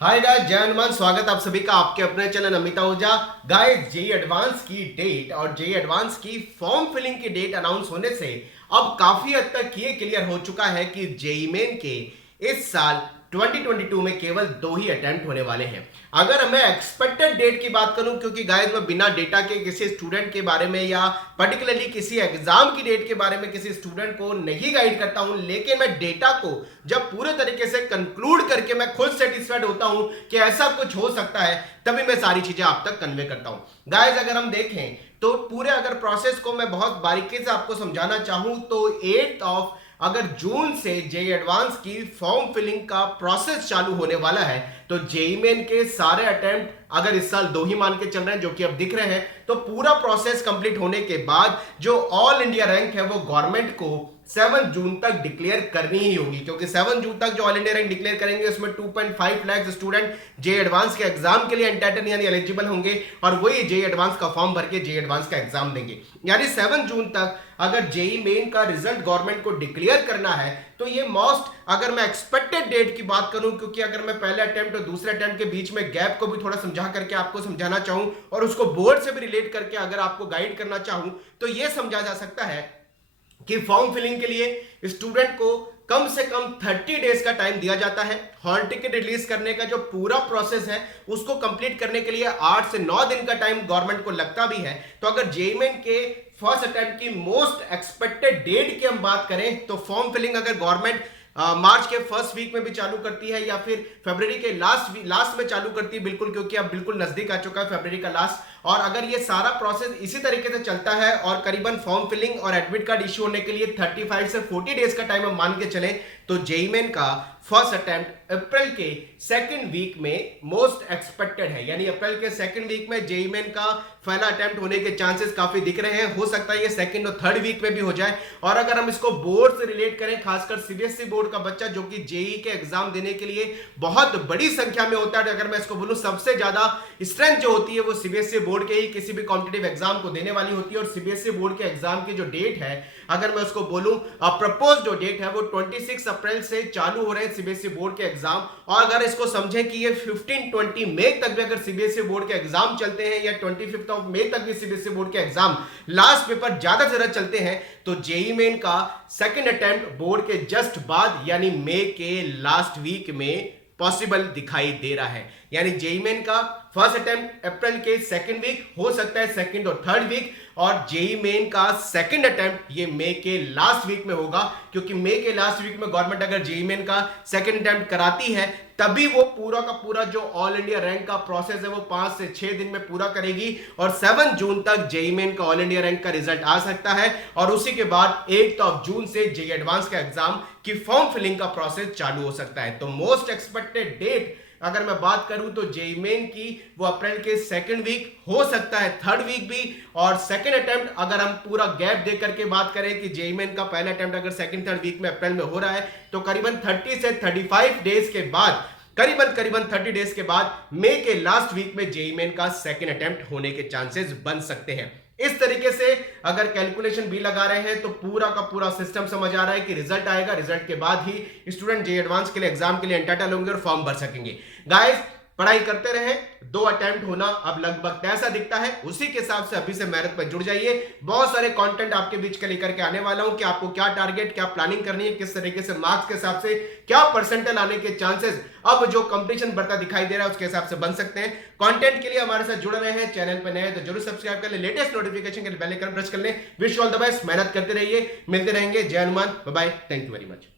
Hi guys, जय हनुमान। स्वागत आप सभी का आपके अपने चैनल अमिता ओझा। गाइस, जेई एडवांस की डेट और जेई एडवांस की फॉर्म फिलिंग की डेट अनाउंस होने से अब काफी हद तक ये क्लियर हो चुका है कि जेई मेन के इस साल 2022 में केवल 2 ही अटेम्प्ट होने वाले हैं। अगर मैं एक्सपेक्टेड डेट की बात करूं, क्योंकि गाइस मैं बिना डेटा के किसी स्टूडेंट के बारे में या पर्टिकुलरली किसी एग्जाम की डेट के बारे में किसी स्टूडेंट को नहीं गाइड करता हूं, लेकिन मैं डेटा को जब पूरे तरीके से कंक्लूड करके मैं खुद सेटिस्फाइड होता हूं कि ऐसा कुछ हो सकता है, तभी मैं सारी चीजें आप तक कन्वे करता हूं। गाइस, अगर हम देखें तो पूरे अगर प्रोसेस को मैं बहुत बारीकी से आपको समझाना चाहूं तो 8 ऑफ अगर जून से जेई एडवांस की फॉर्म फिलिंग का प्रोसेस चालू होने वाला है, तो जेई मेन के सारे अटेम्प्ट अगर इस साल 2 ही मान के चल रहे हैं जो कि अब दिख रहे हैं, तो पूरा प्रोसेस कंप्लीट होने के बाद जो ऑल इंडिया रैंक है वो गवर्नमेंट को 7 जून तक डिक्लेयर करनी ही होगी, क्योंकि 7 जून तक जो ऑल इंडिया रैंक डिक्लेयर करेंगे उसमें 2.5 लाख स्टूडेंट जेई एडवांस के एग्जाम के लिए एंटाइटल यानी एलिजिबल होंगे और वही जेई एडवांस का फॉर्म भर के जेई एडवांस का एग्जाम देंगे। यानी 7 जून तक अगर जेई मेन का रिजल्ट गवर्नमेंट को डिक्लेयर करना है तो ये मोस्ट, अगर मैं एक्सपेक्टेड डेट की बात करूं, क्योंकि अगर मैं पहले अटेम्प्ट और दूसरे अटेम्प्ट के बीच में गैप को भी थोड़ा समझा करके आपको समझाना चाहूं और उसको बोर्ड से भी रिलेट करके अगर आपको गाइड करना चाहूं, तो यह समझा जा सकता है कि फॉर्म फिलिंग के लिए स्टूडेंट को कम से कम 30 डेज का टाइम दिया जाता है। हॉल टिकट रिलीज करने का जो पूरा प्रोसेस है उसको कंप्लीट करने के लिए 8 से 9 दिन का टाइम गवर्नमेंट को लगता भी है। तो अगर जेईई मेन के फर्स्ट अटेम्प्ट की मोस्ट एक्सपेक्टेड डेट की हम बात करें तो फॉर्म फिलिंग अगर गवर्नमेंट मार्च के फर्स्ट वीक में भी चालू करती है या फिर फरवरी के लास्ट में चालू करती है, बिल्कुल, क्योंकि अब बिल्कुल नजदीक आ चुका है फरवरी का लास्ट। और अगर ये सारा प्रोसेस इसी तरीके से चलता है और करीबन फॉर्म फिलिंग और एडमिट कार्ड इश्यू होने के लिए 35 से 40 डेज का टाइम हम मान के चलें, तो जेईई मेन का फर्स्ट अटेम्प्ट अप्रैल के सेकंड वीक में मोस्ट एक्सपेक्टेड है। यानी अप्रैल के सेकंड वीक में जेईई मेन का पहला अटेम्प्ट होने के चांसेस काफी दिख रहे हैं। हो सकता है ये सेकंड और थर्ड वीक में भी हो जाए। और अगर हम इसको बोर्ड से रिलेट करें, खासकर सीबीएसई बोर्ड का बच्चा जो कि जेईई के एग्जाम देने के लिए बहुत बड़ी संख्या में होता है, अगर मैं इसको बोलूं सबसे ज्यादा स्ट्रेंथ जो होती है वो सीबीएसई बोर्ड के ही किसी भी कॉम्पिटिटिव एग्जाम को देने वाली होती है। और सीबीएसई बोर्ड के एग्जाम की जो डेट है, अगर मैं उसको बोलूं प्रपोज जो डेट है वो 26 अप्रैल से चालू हो रहे हैं सीबीएसई बोर्ड के एग्जाम। और अगर इसको समझें कि ये 15-20 मई तक भी अगर सीबीएसई बोर्ड के एग्जाम चलते हैं या 25 ऑफ मई तक भी सीबीएसई बोर्ड के एग्जाम लास्ट पेपर ज्यादा से ज्यादा चलते हैं, तो जेईई मेन का सेकंड अटेम्प्ट बोर्ड के जस्ट बाद यानी मई के लास्ट वीक में पॉसिबल दिखाई दे रहा है। यानी जेईई मेन का फर्स्ट अटेम्प्ट अप्रैल के सेकंड वीक, हो सकता है सेकंड और थर्ड वीक, और जेईई मेन का सेकंड अटेम्प्ट ये मई के लास्ट वीक में होगा, क्योंकि मई के लास्ट वीक में गवर्नमेंट अगर जेईई मेन का सेकंड अटेम्प्ट कराती है तभी वो पूरा का पूरा जो ऑल इंडिया रैंक का प्रोसेस है वो 5 से 6 दिन में पूरा करेगी और 7 जून तक जेईई मेन का ऑल इंडिया रैंक का रिजल्ट आ सकता है। और उसी के बाद 8 ऑफ जून से जेईई एडवांस का एग्जाम की फॉर्म फिलिंग का प्रोसेस चालू हो सकता है। तो मोस्ट एक्सपेक्टेड डेट अगर मैं बात करूं तो जेईई मेन की वो अप्रैल के सेकंड वीक, हो सकता है थर्ड वीक भी। और सेकंड अटेम्प्ट अगर हम पूरा गैप दे करके बात करें कि जेईई मेन का पहला अटेम्प्ट अगर सेकंड थर्ड वीक में अप्रैल में हो रहा है, तो करीबन 30 से 35 डेज के बाद, करीबन 30 डेज के बाद मई के लास्ट वीक में जेईई मेन का सेकंड अटेम्प्ट होने के चांसेस बन सकते हैं। इस तरीके से अगर कैलकुलेशन भी लगा रहे हैं तो पूरा का पूरा सिस्टम समझ आ रहा है कि रिजल्ट आएगा, रिजल्ट के बाद ही स्टूडेंट जेईई एडवांस के लिए एग्जाम के लिए एंटाइटल होंगे और फॉर्म भर सकेंगे। गाइस, पढ़ाई करते रहे, 2 अटेम्प्ट होना अब लगभग ऐसा दिखता है, उसी के हिसाब से अभी से मेहनत पर जुड़ जाइए। बहुत सारे कंटेंट आपके बीच के लेकर के आने वाला हूं कि आपको क्या टारगेट, क्या प्लानिंग करनी है, किस तरीके से मार्क्स के हिसाब से क्या परसेंटेज आने के चांसेस अब जो कंपटीशन बढ़ता दिखाई दे रहा है उसके हिसाब से बन सकते हैं। कंटेंट के लिए हमारे साथ जुड़ रहे हैं, चैनल पर नए हैं तो जरूर सब्सक्राइब कर ले, लेटेस्ट नोटिफिकेशन के लिए बेल आइकन प्रेस कर ले। विश ऑल द बेस्ट, मेहनत करते रहिए, मिलते रहेंगे। जय Hanuman, bye bye, thank you very much.